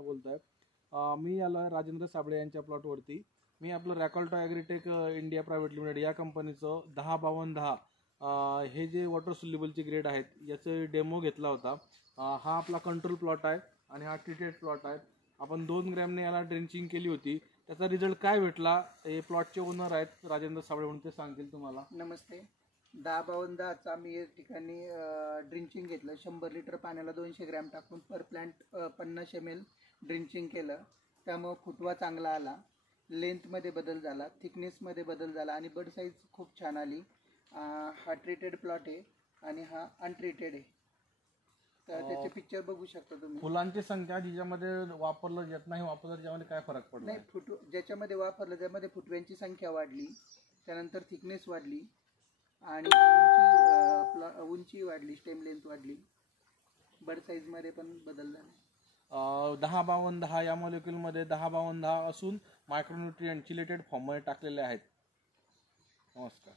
बोलतोय। मी आलो आहे राजेंद्र साबळे यांच्या प्लॉटवरती। मी आपलं रॅकॉल्टो ॲग्रीटेक इंडिया प्रायव्हेट लिमिटेड या कंपनीचं 10-52-10 हे जे वॉटर सोल्युबलचे ग्रेड आहेत याचं डेमो घेतला होता। हा आपला कंट्रोल प्लॉट आहे आणि हा ट्रीटेड प्लॉट आहे। आपण 2 ग्रॅमने याला ड्रेंचिंग केली होती। त्याचा रिझल्ट काय भेटला हे प्लॉटचे ओनर आहेत राजेंद्र साबळे म्हणून ते सांगतील तुम्हाला। नमस्ते। 10-52-10चा मी या ठिकाणी ड्रिंचिंग घेतलं। 100 लिटर पाण्याला 200 ग्रॅम टाकून पर प्लांट 50 ml ड्रिंचिंग केलं। त्यामुळे फुटवा चांगला आला, लेंथमध्ये बदल झाला, थिकनेसमध्ये बदल झाला आणि बड साईज खूप छान आली। हा ट्रीटेड प्लॉट आहे आणि हा अनट्रीटेड आहे। तर त्याचे पिक्चर बघू शकता तुम्ही। फुलांची संख्या ज्याच्यामध्ये वापरलं जात नाही वापरलं त्याच्यामध्ये काय फरक पडला? नाही, ज्याच्यामध्ये वापरलं त्यामध्ये फुटव्यांची संख्या वाढली, त्यानंतर थिकनेस वाढली आणि उंची वाढली, स्टेम लेंथ वाढली, बड साईज मध्ये पण बदल झाला। 10-52-10 या मॉलिक्युलमध्ये 10-52-10 असून मायक्रोन्यूट्रिएंट चिलेटेड फॉर्ममध्ये टाकलेले आहेत। नमस्कार।